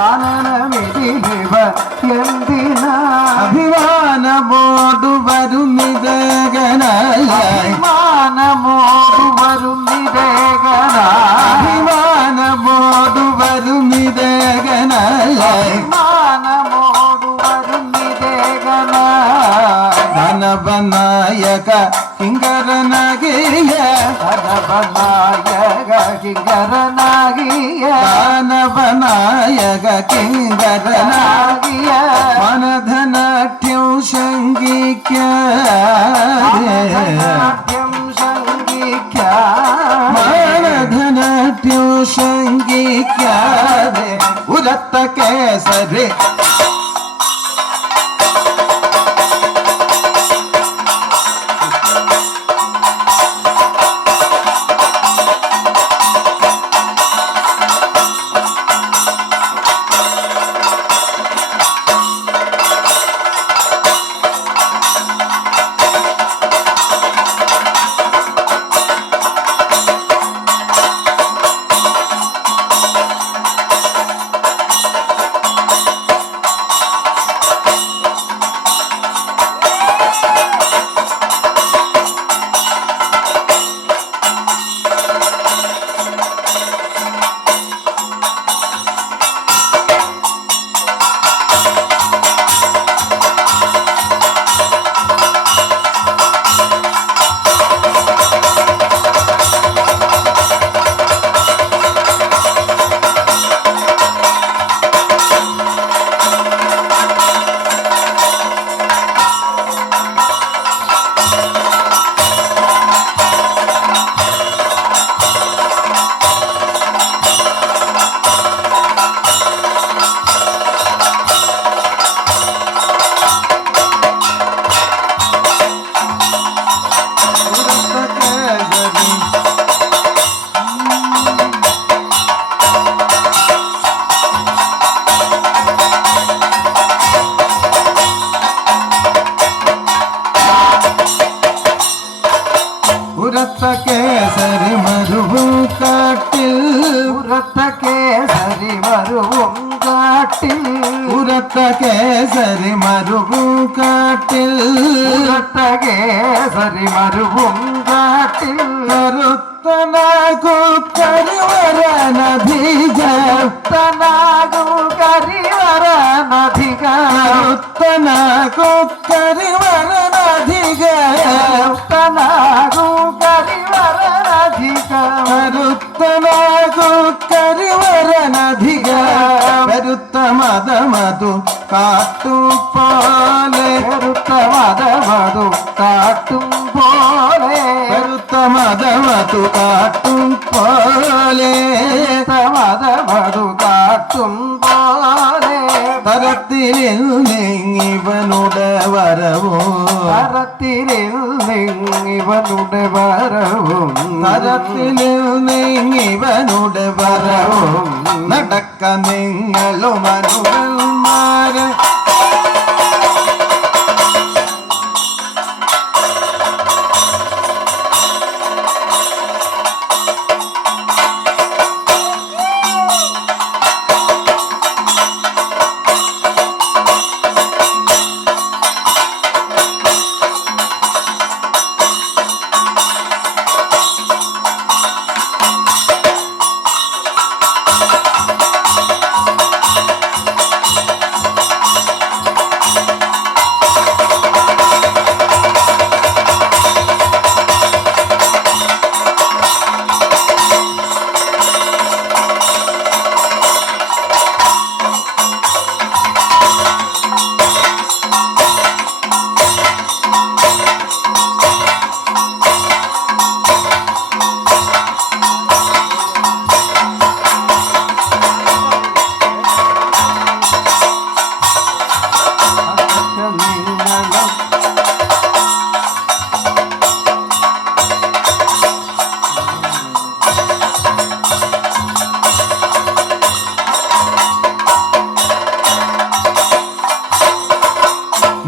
കാനനമിതിലിവ എന്തിനാ അഭിമാനമോടു വരുന്നിതകനായി അഭിമാനമോടു വരുന്നിതേകനായി അഭിമാനമോടു വരുന്നിതകനായി അഭിമാനമോടു വരുന്നിതേകനായി ധനവനായക കിങ്കരനാകിയ ധനവനായക കിങ്കരനാകിയ ದಾನವನಾಯಕ ಕಿಂಗರನಾಗಿಯ ಮನಧನಾಟ್ಯಂ ಶಂಗಿಕ್ಯಾದ್ಯಂ ಮನಧನಾಟ್ಯಂ ಶಂಗಿಕ್ಯಾದೆ ಉರತ್ತ ಕೇಸರಿ ഉരത്ത കേസരി മരുവും കാട്ടിൽ ഉരത്ത കേസരി മരുവും കാട്ടിൽ ഉരത്ത കേസരി മരുവും കാട്ടിൽ ഉരത്ത കേസരി മരുവും കാട്ടിൽ കരുത്തനാകു കരിവരനധിക കരുത്തനാകു കരിവരനധിക കരുത്തനാകു കരിവരനധിക കരുത്തനാകു കരിവരനധിക കരുത്തനാകു കരിവരനധിക കരുത്ത മതമതു കാട്ടുപോലെ കരുത്ത മതമതു കാട്ടും പോലെ കരുത്ത മതമതു കാട്ടും പോലെ മതമതു കാട്ടും പോലെ തരത്തിലിൽ നീങ്ങിവനുടെ വരവും തരത്തിലിൽ നീങ്ങിവനുടെ വരവും തരത്തിലിൽ നീങ്ങിവനുടെ വരവും നടക്ക നിങ്ങളും അനുകന്മാരെ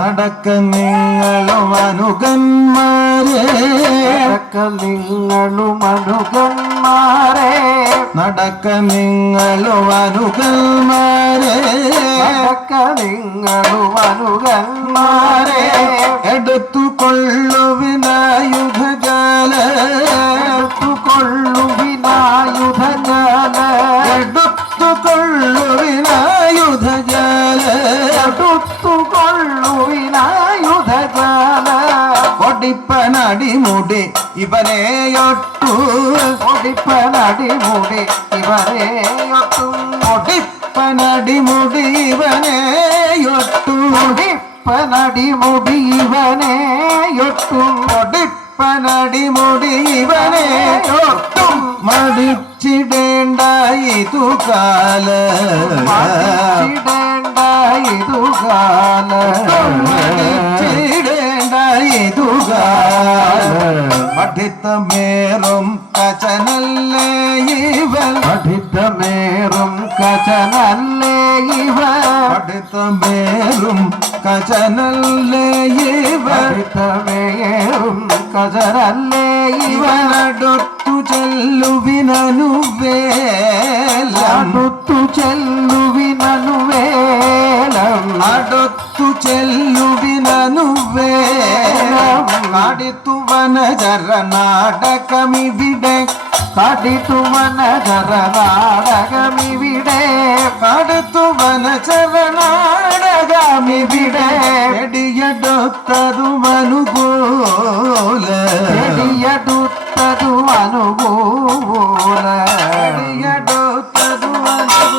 നടക്ക നിങ്ങളും അനുകന്മാരെ നിങ്ങളും അനുകന്മാരെ നടക്ക നിങ്ങളും അനുകന്മാരെ നിങ്ങളും അനുകന്മാരെ എടുത്തുകൊള്ളുവിനായുധജാല എടുത്തുകൊള്ളുവിനായുധജാല എടുത്തുകൊള്ളുവിനായുധജാല എടുത്തുകൊള്ളുവിനായുധജാല പൊടിപ്പനടിമുടി ഇവനെയൊട്ടു പൊടിപ്പനടിമുടി ഇവനെയൊട്ടും പൊടിപ്പനടിമുടി ഇവനെയൊട്ടു പൊടിപ്പനടിമുടി ഇവനെയൊട്ടും പൊടിപ്പനടിമുടി ഇവനെയൊട്ടും മടിച്ചിടേണ്ട ഇതു കാല മടിച്ചിടേണ്ട ഇതു കാല മടിച്ചിടേണ്ട ഇതു കാല പഠിത്തമേറും കചനല്ലേ ഇവൻ പഠിത്തമേറും കചനല്ലേ ഇവൻ പഠിത്തമേറും കചനല്ലേ ഇവൻ പഠിത്തമേറും കചനല്ലേ ഇവൻ ഇവനടുത്തു ചെല്ലുവിനനുവേലം അടുത്തു ചെല്ലുവിനനുവേലം അടുത്തു ചെല്ലുവിനനുവേലം കാടിത്തു വനചരനാടകമിവിടെ കാട്ടിത്തു വനചരനാടകമിവിടെ കാടുത്തു വനചരനാടകമിവിടെ എടിയെടുത്തതും അനുകൂല ചെടിയടുത്തതു അനുകൂല എടിയെടുത്തതും അനുകൂല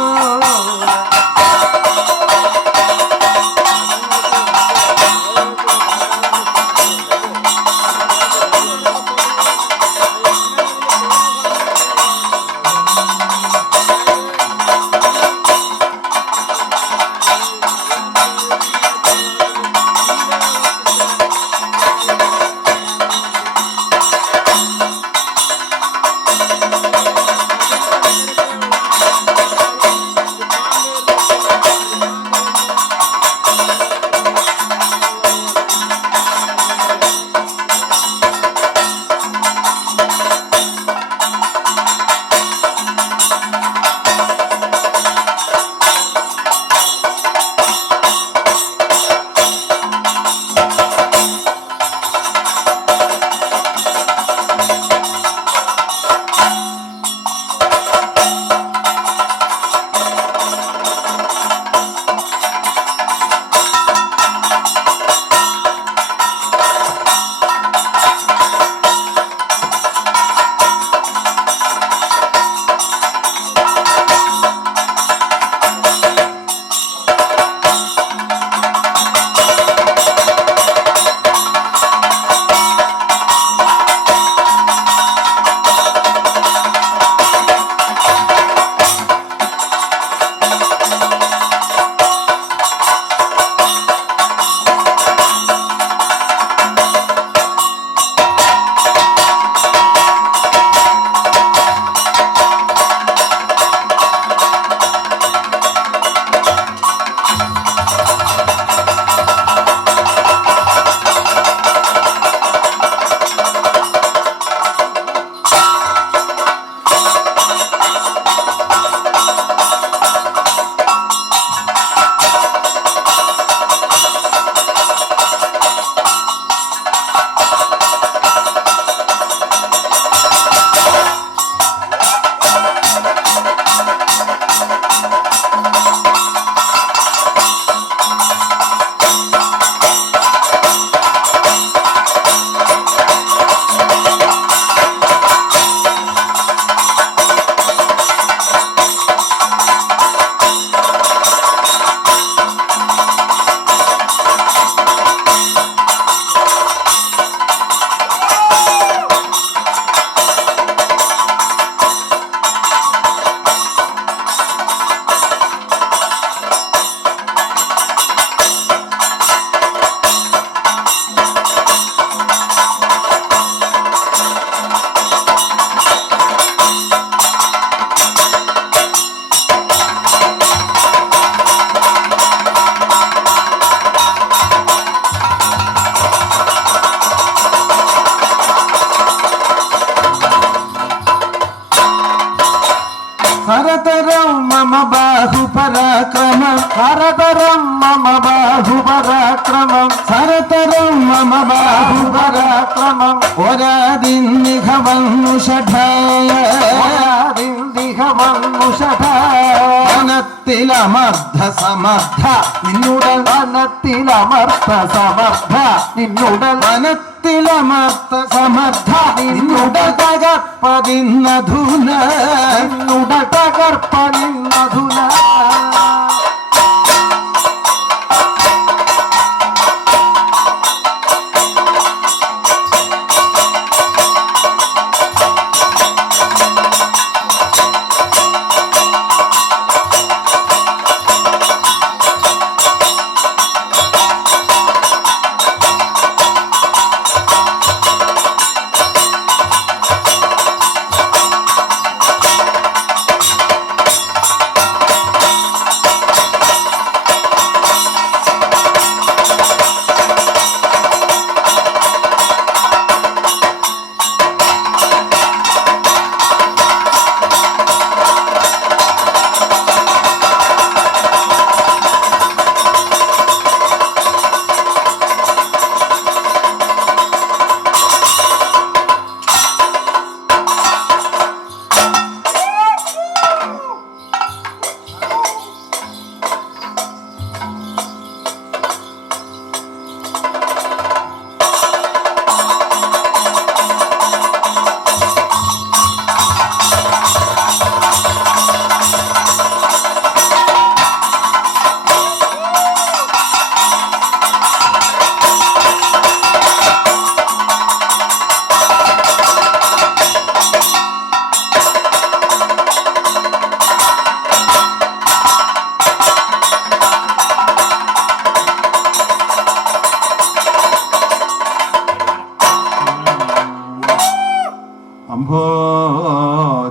हरतरौ मम बाहु ബാഹുപരാക്രമം കരതരം മമ ബാഹുപരാക്രമം സരതരം മമ ബാഹുപരാക്രമം ഒരാദിന്നിഹ വന്നു വനത്തിലമർദ്ധ സമർത്ഥ നിന്നുടൽ വനത്തിലമർത്ത സമർത്ഥ നിന്നുടൽ വനത്തിലമർത്ത സമർത്ഥ നിന്നുടൽ തകർപ്പതിന്നധുന നിന്നുടൽ തകർപ്പനിന്നധുന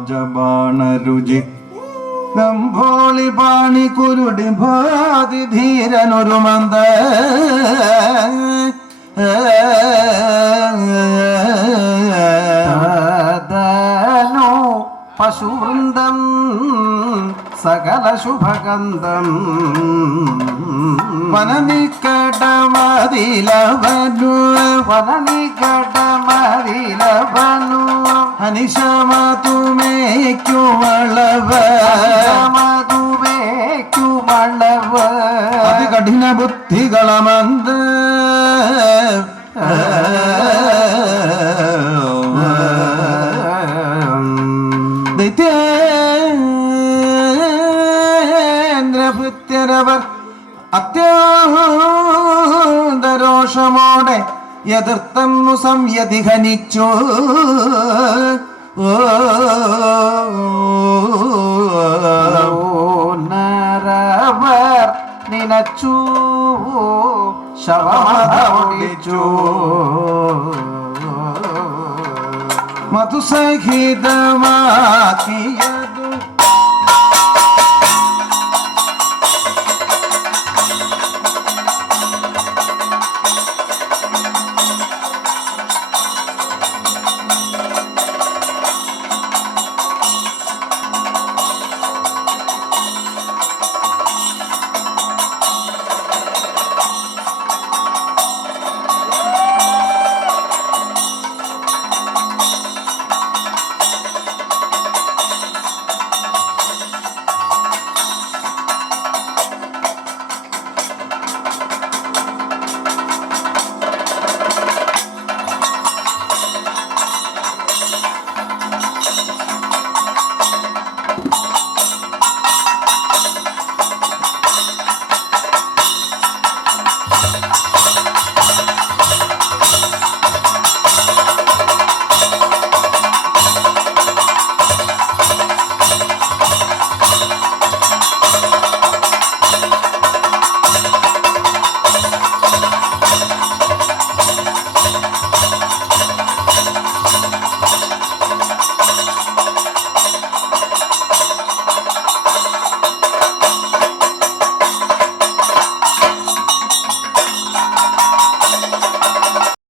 അംഭോജബാണരുചി ഗംഭോളി പാണി കുരുടി ഭാതി ധീരനൊരു മന്ദ പശുവൃന്ദം സകല ശുഭഗന്ധം വനനിക്കടമതിലവനു വനനികടമതിലവനു അനിശമതുമേക്കുമളവ് മധുമേക്കുമളവ് അതികഠിന ബുദ്ധികളമന്ത് ദൈത്യേന്ദ്രഭൃത്യരവർ അത്യാന്തരോഷമോടെ എതിർത്തന്നു സംയതിഹനിച്ചു നരവർ നിനച്ചു ശവമതോടിച്ചു മധുസഹിതമാക്കിയ